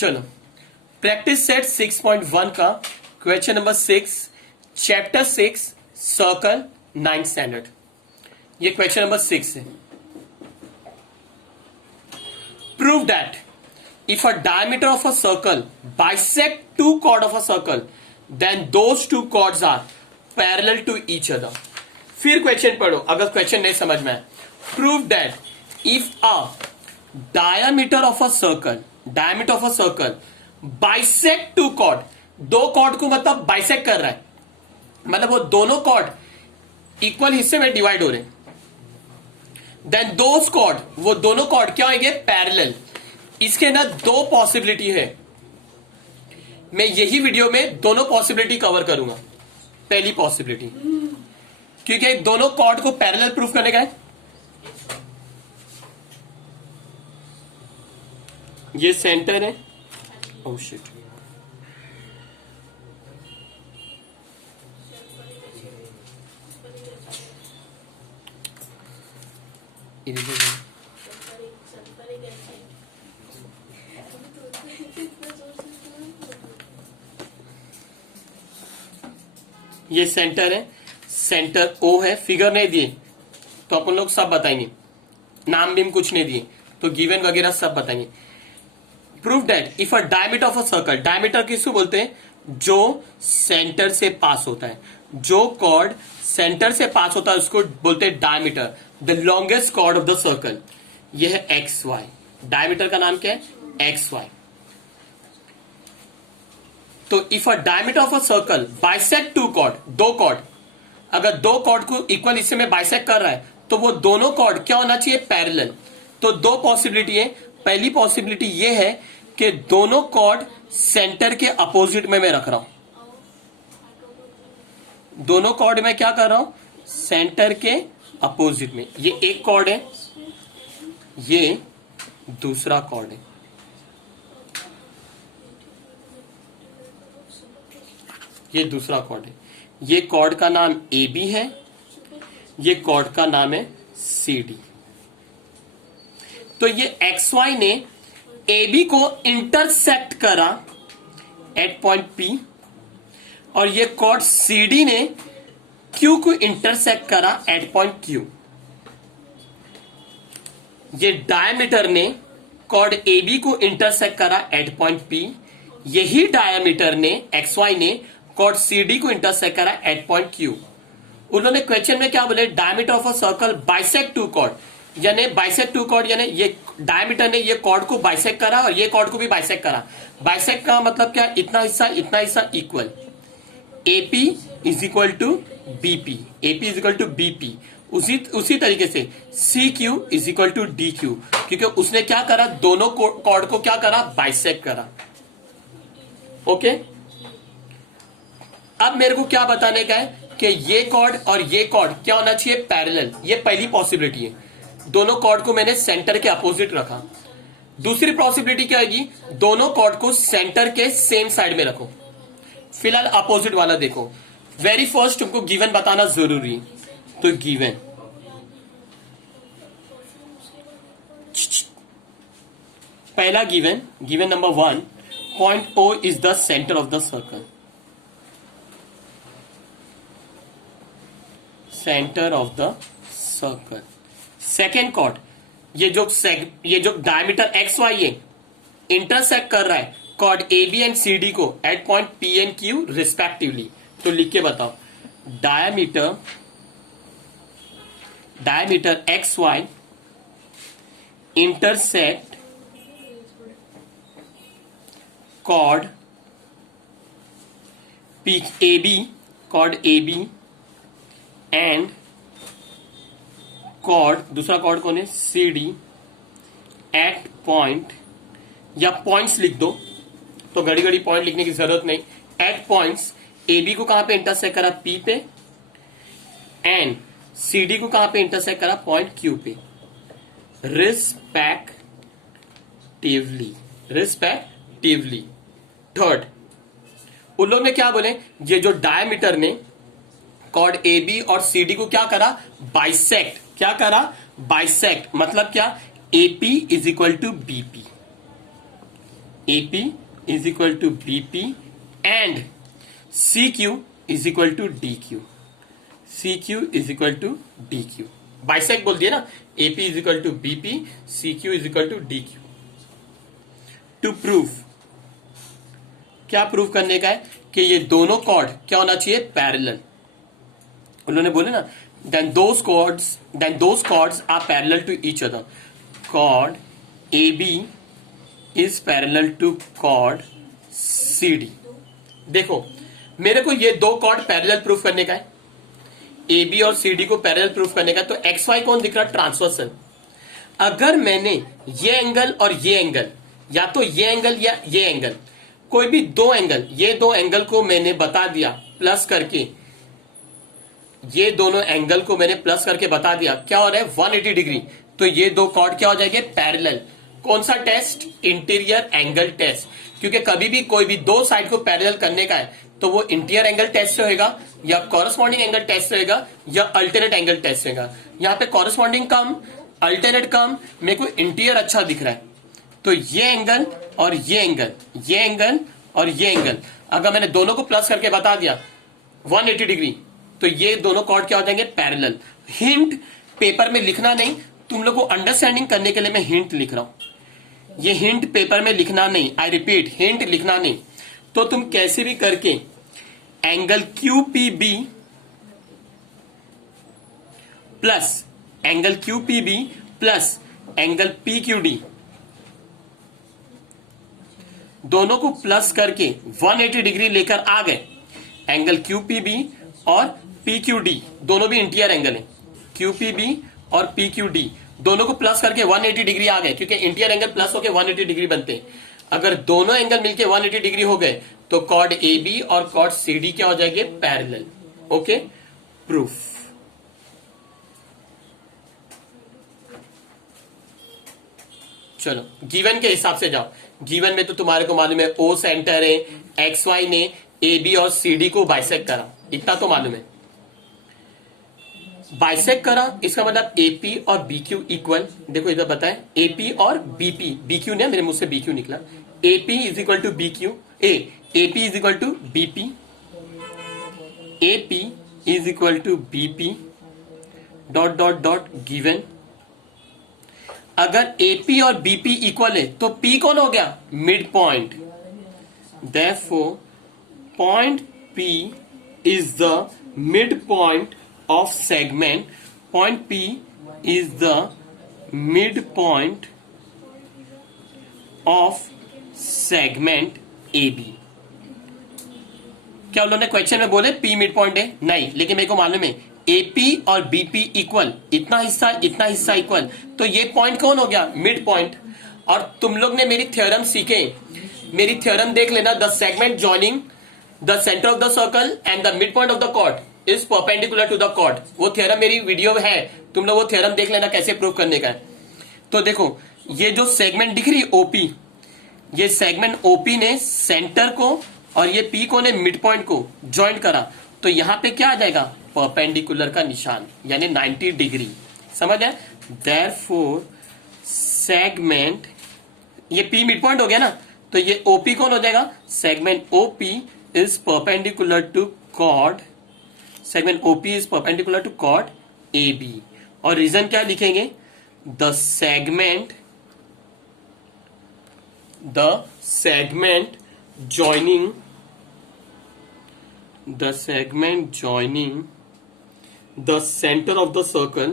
चलो practice set 6.1 का question number 6 chapter 6 circle 9 standard. ये क्वेश्चन नंबर 6 है। Prove that if a diameter of a circle bisect two chord of a circle then those two chords are parallel to each other। फिर question पढ़ो अगर question नहीं समझ में आए। Prove that if a diameter of a circle bisect two chord, दो cord को मतलब बाइसेक्ट कर रहा है, मतलब वो दोनों कॉर्ड इक्वल हिस्से में डिवाइड हो रहे हैं, देन दोस कॉर्ड वो दोनों कॉर्ड क्या होंगे पैरेलल। इसके अंदर दो पॉसिबिलिटी है, मैं यही वीडियो में दोनों पॉसिबिलिटी कवर करूंगा। पहली पॉसिबिलिटी क्योंकि दोनों कॉर्ड को पैरेलल प्रूफ करने का है। ये सेंटर है, ओह शिट, ये सेंटर है, सेंटर ओ है। फिगर नहीं दिए तो अपन लोग सब बताएंगे, नाम भी कुछ नहीं दिए तो गिवन वगैरह सब बताएंगे। Prove that if a diameter of a circle, diameter किसको बोलते हैं? जो सेंटर से पास होता है, जो कॉर्ड सेंटर से पास होता है उसको बोलते हैं diameter. The longest chord of the circle, यह है एक्स वाई। डायमीटर का नाम क्या है? X Y. तो if a diameter of a circle bisect two chord, दो कॉर्ड, अगर दो कॉर्ड को इक्वल हिस्से में बाइसेक्ट कर रहा है तो वो दोनों कॉर्ड क्या होना चाहिए? पैरेलल। तो दो पॉसिबिलिटी है। पहली पॉसिबिलिटी ये है कि दोनों कॉर्ड सेंटर के अपोजिट में मैं रख रहा हूं। दोनों कॉर्ड में क्या कर रहा हूं? सेंटर के अपोजिट में। ये एक कॉर्ड है, ये दूसरा कॉर्ड है। ये दूसरा कॉर्ड है। ये कॉर्ड का नाम ए बी है, ये कॉर्ड का नाम है सी डी। तो ये एक्स वाई ने ए बी को इंटरसेक्ट करा एट पॉइंट पी, और ये कॉर्ड सी डी ने क्यू को इंटरसेक्ट करा एट पॉइंट क्यू। ये डायमीटर ने कॉर्ड ए बी को इंटरसेक्ट करा एट पॉइंट पी, यही डायमीटर ने एक्स वाई ने कॉर्ड सी डी को इंटरसेक्ट करा एट पॉइंट क्यू। उन्होंने क्वेश्चन में क्या बोले? Diameter of a circle bisect two chord, यानी बाइसेक्ट टू कॉर्ड, यानी ये डायमीटर ने ये कॉर्ड को बाइसेक्ट करा और ये कॉर्ड को भी बाइसेक्ट करा। बाइसेक्ट का मतलब क्या? इतना हिस्सा equal. AP is equal to BP, AP is equal to BP. उसी तरीके से C Q is equal to D Q, क्योंकि उसने क्या करा? दोनों कॉर्ड को क्या करा? बाइसेक्ट करा। ओके, अब मेरे को क्या बताने का है कि ये कॉर्ड और ये कॉर्ड क्या होना चाहिए? पैरेलल। ये पहली पॉसिबिलिटी है। दोनों कॉर्ड को मैंने सेंटर के अपोजिट रखा। दूसरी पॉसिबिलिटी क्या आएगी? दोनों कॉर्ड को सेंटर के सेम साइड में रखो। फिलहाल अपोजिट वाला देखो। वेरी फर्स्ट तुमको गिवन बताना जरूरी है, तो गिवन पहला given number 1, point O is the centre of the circle. Centre of the circle. Second chord, ये जो डायमीटर एक्स वाई है इंटरसेक्ट कर रहा है chord A B and C D को at point P and Q respectively. तो लिख के बताओ, diameter X Y intersect chord P A B, chord A B and chord, दूसरा कॉर्ड कौन है? सी डी एट पॉइंट, या पॉइंट्स लिख दो तो घड़ी घड़ी पॉइंट लिखने की जरूरत नहीं। एट पॉइंट्स ए बी को कहां पे इंटरसेक्ट करा? पी पे, एंड सी डी को कहां पे इंटरसेक्ट करा? पॉइंट क्यू पे। रिस्पेक्टिवली। थर्ड, उन लोग ने क्या बोले? ये जो डायमीटर ने कॉर्ड ए बी और सी डी को क्या करा? बाइसेक्ट। क्या करा? बाइसेक्ट। मतलब क्या? AP is equal to BP. AP is equal to BP and CQ is equal to DQ. CQ is equal to DQ. Bisect बोल दिया ना, AP is equal to BP, CQ is equal to DQ. To prove, क्या prove करने का है कि ये दोनों कॉर्ड क्या होना चाहिए, पैरेलल. उन्होंने बोले ना, then those chords are parallel to each other. Chord AB is parallel to chord CD. देखो मेरे को ये दो कॉर्ड पैरेलल प्रूफ करने का है, AB और CD को पैरेलल प्रूफ करने का. तो XY कौन दिख रहा, ट्रांसवर्सल. अगर मैंने ये एंगल और ये एंगल, या तो ये एंगल या ये एंगल, कोई भी दो एंगल, ये दो एंगल को मैंने बता दिया प्लस करके, ये दोनों एंगल को मैंने प्लस करके बता दिया, क्या हो रहा है 180 डिग्री. तो ये दो कॉर्ड क्या हो जाएंगे, पैरेलल. कौन सा टेस्ट, इंटीरियर एंगल टेस्ट. क्योंकि कभी भी कोई भी दो साइड को पैरेलल करने का है तो वो इंटीरियर एंगल टेस्ट होगा, या कॉरस्पॉन्डिंग एंगल टेस्ट होगा, या अल्टरनेट एंगल टेस्ट होगा. यहाँ पे कॉरस्पॉन्डिंग कम, अल्टरनेट कम, मेरे को इंटीरियर अच्छा दिख रहा है. तो ये एंगल और ये एंगल, ये एंगल और ये एंगल, अगर मैंने दोनों को प्लस करके बता दिया 180 डिग्री, तो ये दोनों कॉर्ड क्या हो जाएंगे, पैरेलल. हिंट पेपर में लिखना नहीं, तुम लोग को अंडरस्टैंडिंग करने के लिए मैं हिंट लिख रहा हूं. ये हिंट पेपर में लिखना नहीं, आई रिपीट, हिंट लिखना नहीं. तो तुम कैसे भी करके angle QPB plus angle QPB plus angle PQD दोनों को प्लस करके 180 डिग्री लेकर आ गए. एंगल QPB और PQD दोनों भी इंटीरियर एंगल है. QPB और PQD दोनों को प्लस करके 180 डिग्री आ गए, क्योंकि इंटीरियर एंगल प्लस होके 180 डिग्री बनते हैं. अगर दोनों एंगल मिलके 180 डिग्री हो गए तो कॉर्ड AB और कॉर्ड CD क्या हो जाएंगे, पैरेलल. Okay, proof. चलो गिवन के हिसाब से जाओ. गिवन में तो तुम्हारे को मालूम है O सेंटर है, XY ने AB और CD को बाइसेक्ट करा, इतना तो मालूम है. बाइसेक्ट करा इसका मतलब AP और BQ इक्वल. देखो इधर बताए AP और BP, BQ ने मेरे मुंह से BQ निकला. AP is equal to BQ, AP is equal to BP, AP is equal to BP dot dot dot given. अगर AP और BP इक्वल है तो P कौन हो गया, mid point. Therefore point P is the midpoint of segment. Point P is the midpoint of segment AB. क्या उन्होंने question में बोले P मिड पॉइंट है, नहीं, लेकिन मेरे को मालूम है AP और BP इक्वल, इतना हिस्सा इक्वल, तो ये पॉइंट कौन हो गया, मिड पॉइंट. और तुम लोग ने मेरी थ्योरम सीखे, मेरी थ्योरम देख लेना, the segment joining the centre of the circle and the mid point of the chord is perpendicular to the chord. वो थ्योरम मेरी वीडियो है, तुम लोग वो थ्योरम देख लेना कैसे प्रूव करने का है. तो देखो ये जो सेगमेंट दिख रही OP, ये सेगमेंट OP ने सेंटर को और ये P को ने मिड पॉइंट को ज्वाइंट करा, तो यहां पे क्या आ जाएगा, परपेंडिकुलर का निशान, यानी 90 डिग्री. समझ है. देयरफॉर सेगमेंट, ये P मिड पॉइंट हो गया ना, तो ये OP कौन हो जाएगा, segment OP is perpendicular to chord, segment OP is perpendicular to chord AB. और रीजन क्या लिखेंगे, the segment joining the center of the circle.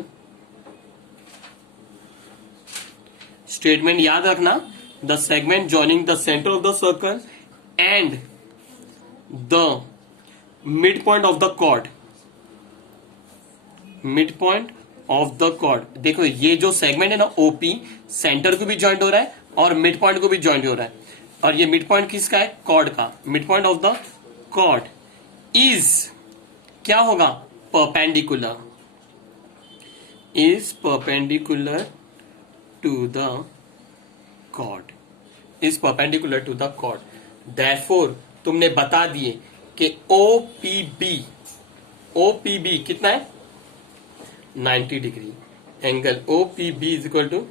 Statement याद रखना, the segment joining the center of the circle and the midpoint of the chord. midpoint of the chord. देखो ये जो segment है ना OP, सेंटर को भी ज्वाइंट हो रहा है और मिड पॉइंट को भी ज्वाइंट हो रहा है. और ये मिड पॉइंट किसका है, कॉर्ड का. Mid point of the chord is क्या होगा, perpendicular, is perpendicular to the chord, is perpendicular to the chord. Therefore तुमने बता दिए कि OPB कितना है, 90 degree. Angle OPB is equal to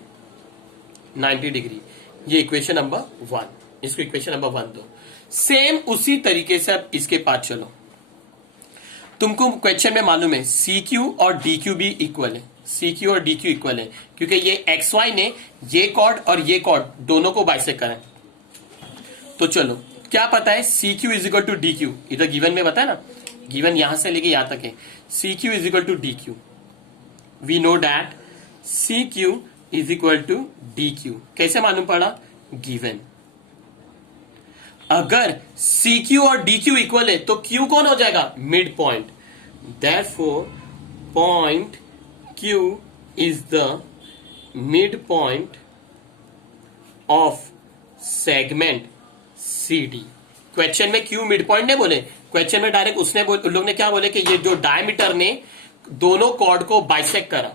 90 degree. ये इक्वेशन नंबर 1. इसको इक्वेशन नंबर 1 दो। सेम उसी तरीके से अब इसके पास चलो। तुमको क्वेश्चन में मालूम है सी क्यू और डी क्यू भी इक्वल है, सी क्यू और डी क्यू इक्वल है, क्योंकि ये एक्स वाई ने ये कॉर्ड और ये कॉर्ड दोनों को बाइसेक्ट करा है। तो चलो क्या पता है, C Q is equal to D Q, इधर गिवन में बताया ना, गिवन यहां से लेके यहां तक है, C Q is equal to D Q. We know that C Q is equal to D Q. कैसे मालूम पड़ा, गिवन। अगर सी क्यू और डी क्यू इक्वल है तो क्यू कौन हो जाएगा, mid point. Therefore point Q is the mid point of segment C D. Question में क्यू मिड पॉइंट ने बोले, क्वेश्चन में डायरेक्ट उसने उन लोग ने क्या बोले कि ये जो डायमीटर ने दोनों कॉर्ड को बाइसेक्ट करा।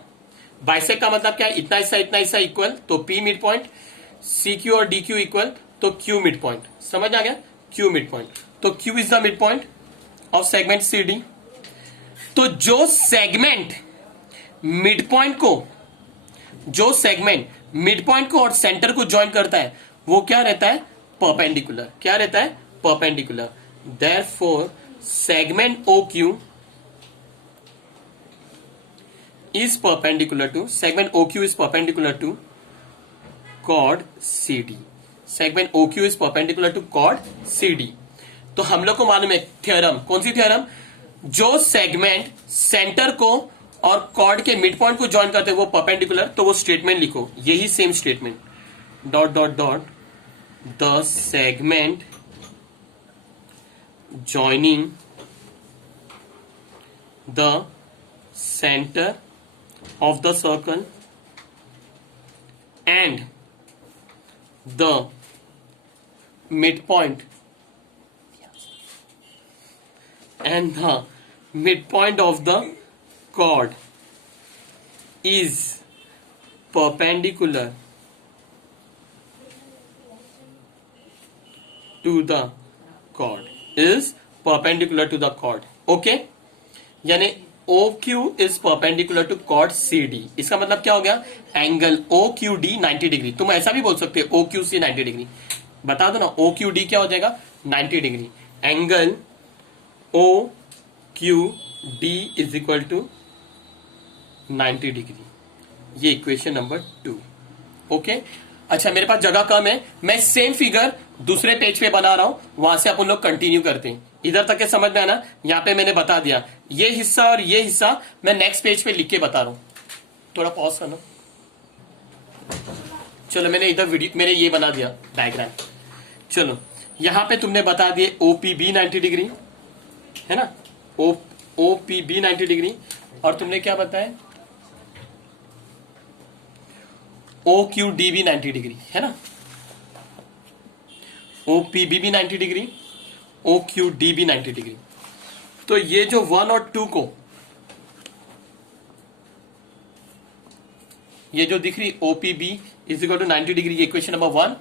बाइसेक्ट का मतलब क्या है, इतना हिस्सा इक्वल तो P mid point, C Q और डी क्यू इक्वल तो क्यू मिड पॉइंट। समझ आ गया, क्यू मिड पॉइंट। तो Q is the mid point of segment C D. तो जो सेगमेंट मिड पॉइंट को और सेंटर को ज्वाइन करता है वो क्या रहता है, परपेंडिकुलर। क्या रहता है, perpendicular. Therefore segment O Q is perpendicular to segment OQ is perpendicular to chord CD. Segment OQ is perpendicular to chord CD. तो हम लोग को मालूम है थ्योरम, कौन सी थ्योरम, जो सेगमेंट सेंटर को और कॉर्ड के मिड पॉइंट को ज्वाइन करते हैं वो परपेंडिकुलर। तो वो स्टेटमेंट लिखो, यही same statement, dot dot dot the segment joining the centre of the circle and the midpoint of the chord is perpendicular to the chord, okay? यानी OQ is perpendicular to chord CD। इसका मतलब क्या हो गया, angle OQD 90 degree. तुम ऐसा भी बोल सकते हो OQC 90 डिग्री, बता दो ना, OQD क्या हो जाएगा, 90 degree. Angle OQD is equal to 90 degree. ये इक्वेशन नंबर 2, ओके। अच्छा, मेरे पास जगह कम है, मैं सेम फिगर दूसरे पेज पे बना रहा हूं, वहां से अपन लोग कंटिन्यू करते हैं। इधर तक के समझ में आना, यहाँ पे मैंने बता दिया, ये हिस्सा और ये हिस्सा मैं नेक्स्ट पेज पे लिख के बता रहा हूं। थोड़ा पॉज करना। चलो, मैंने इधर वीडियो मैंने ये बना दिया डायग्राम। चलो, यहां पे तुमने बता दिए OPB 90 डिग्री है ना, OPB 90 डिग्री, और तुमने क्या बताया, OQD भी 90 डिग्री है ना, OPB भी 90 डिग्री, OQD भी 90 डिग्री। तो ये जो 1 और 2 को, ये जो दिख रही OPB is equal to 90 degree, ये equation number 1,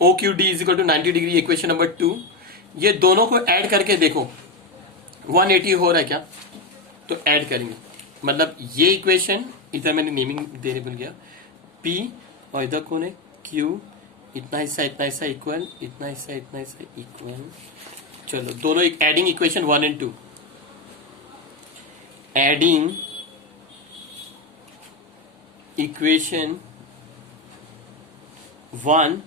OQD is equal to 90 degree, equation number 2। ये दोनों को ऐड करके देखो 180 हो रहा है क्या, तो ऐड करेंगे, मतलब ये इक्वेशन, इधर मैंने नेमिंग देने भूल गया, P और इधर कौन है, Q, इतना हिस्सा इक्वल, इतना हिस्सा इक्वल। चलो, दोनों adding equation 1 and 2, adding equation 1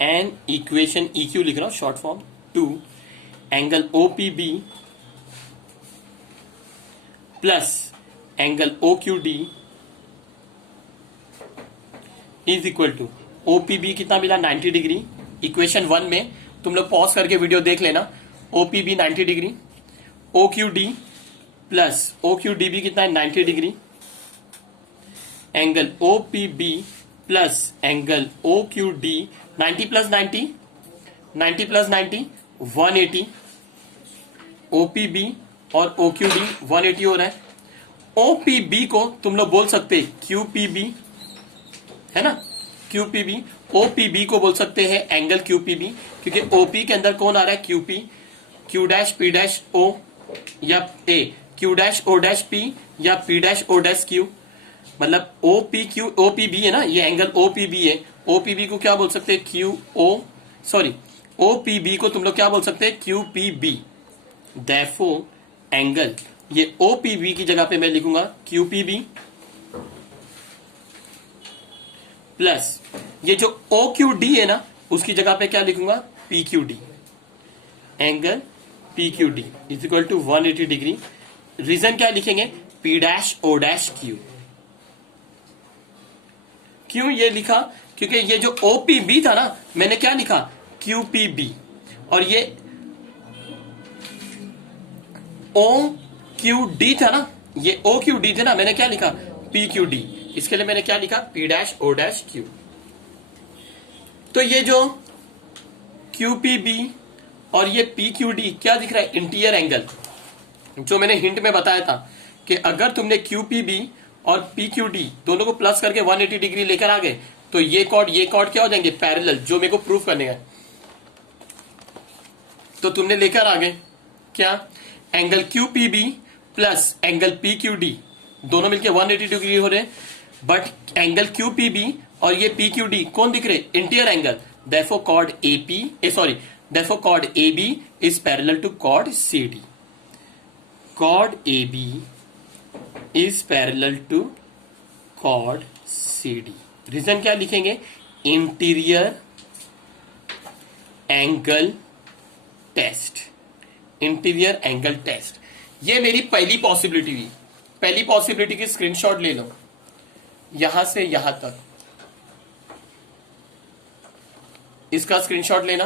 and equation EQ लिख रहा हूं short form 2, angle OPB plus angle OQD is equal to, OPB कितना मिला, 90 डिग्री। इक्वेशन 1 में तुम लोग पॉज करके वीडियो देख लेना, OPB 90 degree, OQD plus OQDB कितना है, 90 degree, angle OPB plus angle OQD 90 plus 90, 90 plus 90 180, OPB और OQD 180 हो रहा है। OPB को तुम लोग बोल सकते QPB है ना, QPB। OPB को बोल सकते हैं एंगल QPB, क्योंकि OP के अंदर कौन आ रहा है, QP, Q dash P dash O या A, Q dash O dash P या P dash O dash Q, मतलब OPB है ना, ये एंगल OPB है। OPB को क्या बोल सकते हैं, QO सॉरी, OPB को तुम लोग क्या बोल सकते हैं, QPB। देयरफॉर एंगल, ये OPB की जगह पे मैं लिखूंगा QPB प्लस ये जो OQD है ना, उसकी जगह पे क्या लिखूंगा, PQD। Angle PQD is equal to 180 degree. Reason क्या लिखेंगे, P'(O') क्यों ये लिखा, क्योंकि ये जो OPB था ना, मैंने क्या लिखा, QPB, और ये OQD था ना, ये OQD थे ना, मैंने क्या लिखा, PQD। इसके लिए मैंने क्या लिखा, P'(O') तो ये जो QPB और ये PQD क्या दिख रहा है, इंटीरियर एंगल। जो मैंने हिंट में बताया था कि अगर तुमने QPB और PQD दोनों को प्लस करके 180 डिग्री लेकर आ गए, तो ये कॉर्ड क्या हो जाएंगे, पैरेलल, जो मेरे को प्रूफ करने का। तो तुमने लेकर आ गए क्या, angle QPB plus angle PQD दोनों मिलके 180 डिग्री हो रहे, बट एंगल QPB और ये PQD कौन दिख रहे, interior angle. Therefore chord AB is parallel to chord CD। chord AB is parallel to chord CD। Reason क्या लिखेंगे, interior angle test. Interior angle test, ये मेरी पहली पॉसिबिलिटी हुई। पहली पॉसिबिलिटी की स्क्रीनशॉट ले लो, यहां से यहां तक इसका स्क्रीनशॉट लेना,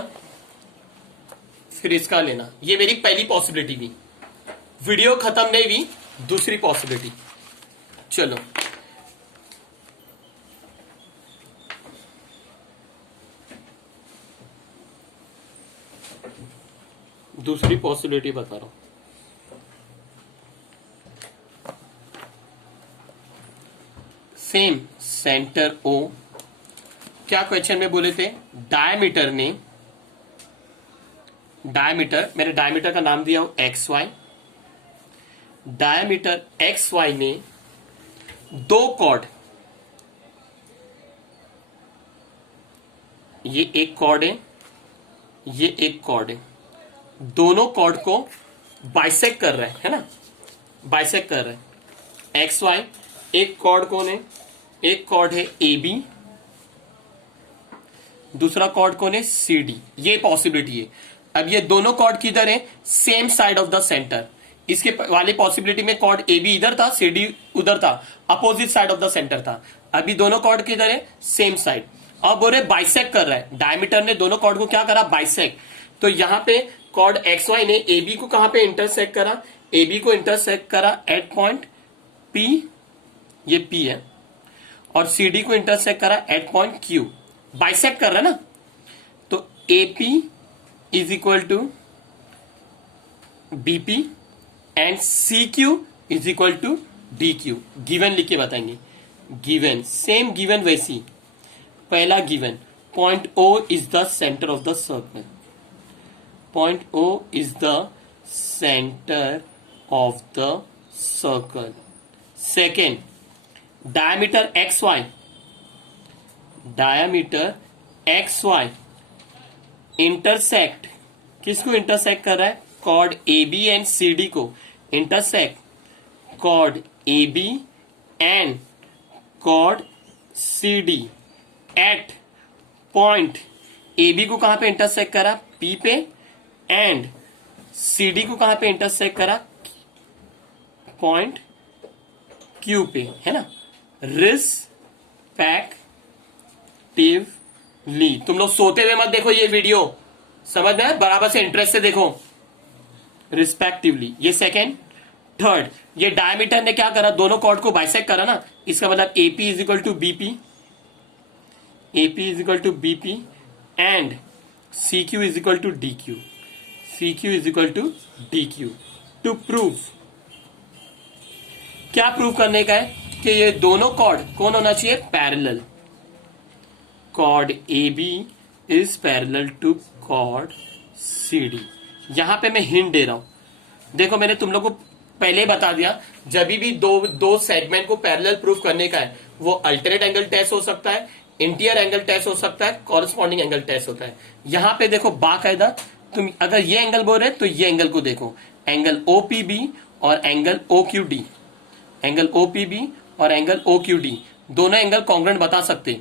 फिर इसका लेना। ये मेरी पहली पॉसिबिलिटी हुई। वीडियो खत्म नहीं हुई, दूसरी पॉसिबिलिटी। चलो दूसरी पॉसिबिलिटी बता रहा हूं। सेम सेंटर O, क्या क्वेश्चन में बोले थे, डायमीटर मैंने डायमीटर का नाम दिया हो XY। डायमीटर XY ने दो कॉर्ड, ये एक कॉर्ड है, ये एक कॉर्ड है, दोनों कॉर्ड को बाइसेक्ट कर रहे है ना, बाइसेक्ट कर रहे हैं। XY एक कॉर्ड कौन है, एक कॉर्ड है AB, दूसरा कॉर्ड कौन है, CD। ये पॉसिबिलिटी है। अब ये दोनों कॉर्ड किधर है, same side of the centre. इसके वाली पॉसिबिलिटी में कॉर्ड AB इधर था, CD उधर था, opposite side of the centre था। अभी दोनों कॉर्ड किधर है, सेम साइड। अब बोले बाइसेक्ट कर रहा है, डायमीटर ने दोनों कॉर्ड को क्या करा, बाइसेक्ट। तो यहां पे कॉर्ड XY ने AB को कहां पे इंटरसेक्ट करा, AB को इंटरसेक्ट करा एट पॉइंट P, ये P है, और CD को इंटरसेक्ट करा एट पॉइंट Q। बाइसेक्ट कर रहा है ना, तो AP is equal to BP and CQ is equal to DQ। Given लिख के बताएंगे, गिवन सेम गिवन वैसी। पहला given, point O is the centre of the circle, point O is the centre of the circle. Second, diameter XY, diameter XY intersect, किसको intersect कर रहा है, chord AB and CD को इंटरसेक्ट, chord AB and chord CD at point. AB को कहां पे intersect करा, P पे, एंड CD को कहां पे इंटरसेक्ट करा, पॉइंट Q पे, है ना। रिस्पेक्टिवली। तुम लोग सोते हुए मत देखो ये वीडियो, समझ में, बराबर से इंटरेस्ट से देखो। रिस्पेक्टिवली, ये सेकेंड। थर्ड, ये डायमीटर ने क्या करा, दोनों कॉर्ड को बाइसेक्ट करा ना, इसका मतलब AP is equal to BP, AP is equal to BP and CQ is equal to DQ, CQ is equal to DQ। To prove, क्या प्रूव करने का है कि ये दोनों कॉर्ड कौन होना चाहिए, parallel. Chord AB is parallel to chord CD। यहां पे मैं हिंट दे रहा हूं, देखो मैंने तुम लोग को पहले ही बता दिया, जब भी दो सेगमेंट को पैरेलल प्रूफ करने का है, वो अल्टरनेट एंगल टेस्ट हो सकता है, इंटीरियर एंगल टेस्ट हो सकता है, कॉरस्पॉन्डिंग एंगल टेस्ट होता है। यहां पे देखो बाकायदा तुम अगर ये एंगल बोल रहे तो ये एंगल को देखो, एंगल OPB और एंगल OQD, एंगल OPB और एंगल OQD दोनों एंगल कॉन्ग्रुएंट बता सकते।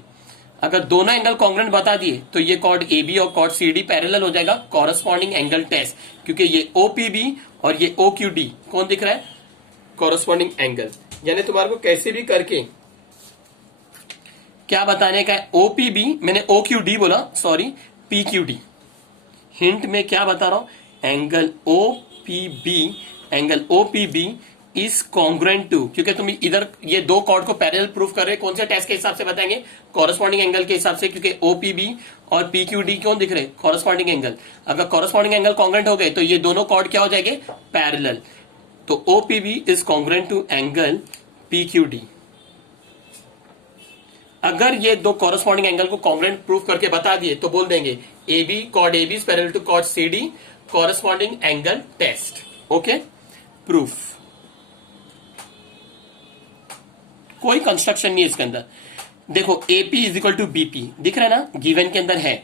अगर दोनों एंगल कॉन्ग्रुएंट बता दिए तो ये कॉर्ड AB और कॉर्ड CD पैरेलल हो जाएगा, कॉरस्पॉन्डिंग एंगल टेस्ट, क्योंकि ये OPB और ये OQD कौन दिख रहा है, कॉरस्पॉन्डिंग एंगल। यानी तुम्हारे को कैसे भी करके क्या बताने का है, OPB मैंने OQD बोला, सॉरी PQD, हिंट में क्या बता रहा हूं, angle OPB is congruent to, क्योंकि तुम इधर ये दो कॉर्ड को पैरेलल प्रूफ कर रहे, कौन से टेस्ट के हिसाब से बताएंगे, कॉरस्पॉन्डिंग एंगल के हिसाब से, क्योंकि OPB और PQD कौन दिख रहे, कॉरस्पॉन्डिंग एंगल। अगर कॉरस्पॉन्डिंग एंगल कॉन्ग्रुएंट हो गए तो ये दोनों कॉर्ड क्या हो जाएंगे, पैरेलल। तो OPB is congruent to angle PQD। अगर ये दो कॉरस्पॉन्डिंग एंगल को कॉन्ग्रुएंट प्रूफ करके बता दिए तो बोल देंगे chord AB is parallel to chord CD, corresponding angle test. Okay, proof. कोई कंस्ट्रक्शन नहीं है इसके अंदर। देखो AP is equal to BP दिख रहा है ना, गिवन के अंदर है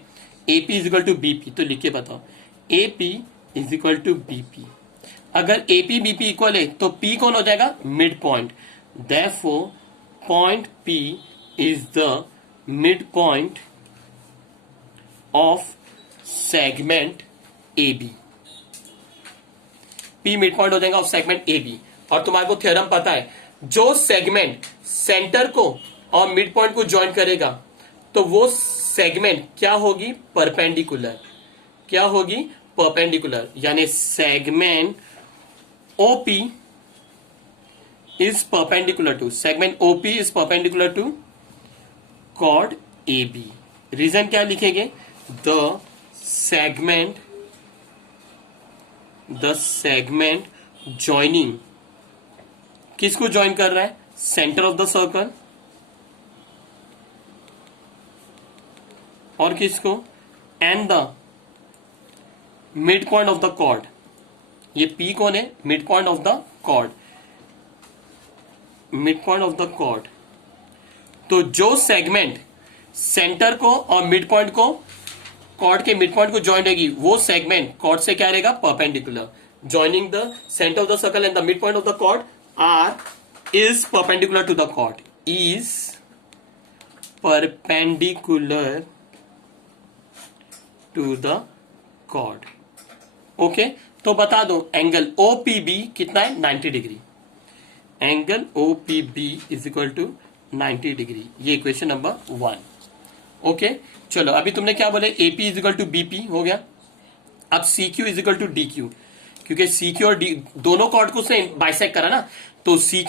AP is equal to BP, तो लिख के बताओ AP is equal to BP। अगर AP BP इक्वल है तो P कौन हो जाएगा, mid point. Therefore point P is the mid point of segment AB। P mid point हो जाएगा ऑफ सेगमेंट AB। और तुम्हारे को थ्योरम पता है, जो सेगमेंट सेंटर को और मिड पॉइंट को ज्वाइन करेगा तो वो सेगमेंट क्या होगी, परपेंडिकुलर। क्या होगी, परपेंडिकुलर। यानी segment OP is perpendicular to, segment OP is perpendicular to chord AB। Reason क्या लिखेंगे, द सेगमेंट ज्वाइनिंग किसको ज्वाइन कर रहा है, सेंटर ऑफ द सर्कल और किसको, and the mid point of the chord. ये P कौन है, mid point of the chord, mid point of the chord. तो जो सेगमेंट सेंटर को और मिड पॉइंट को, कॉर्ड के मिड पॉइंट को ज्वाइन रहेगी, वो सेगमेंट कॉर्ड से क्या रहेगा, perpendicular. Joining the centre of the circle and the mid point of the chord are is perpendicular to the chord, is perpendicular to the chord। Okay, तो बता दो angle OPB कितना है, 90 degree. Angle OPB is equal to 90 degree. ये equation number 1। Okay, चलो अभी तुमने क्या बोले, AP is equal to BP हो गया। अब CQ is equal to DQ, क्योंकि CQ और D दोनों कॉर्ड को उसने बाइसेक्ट करा ना, तो CQ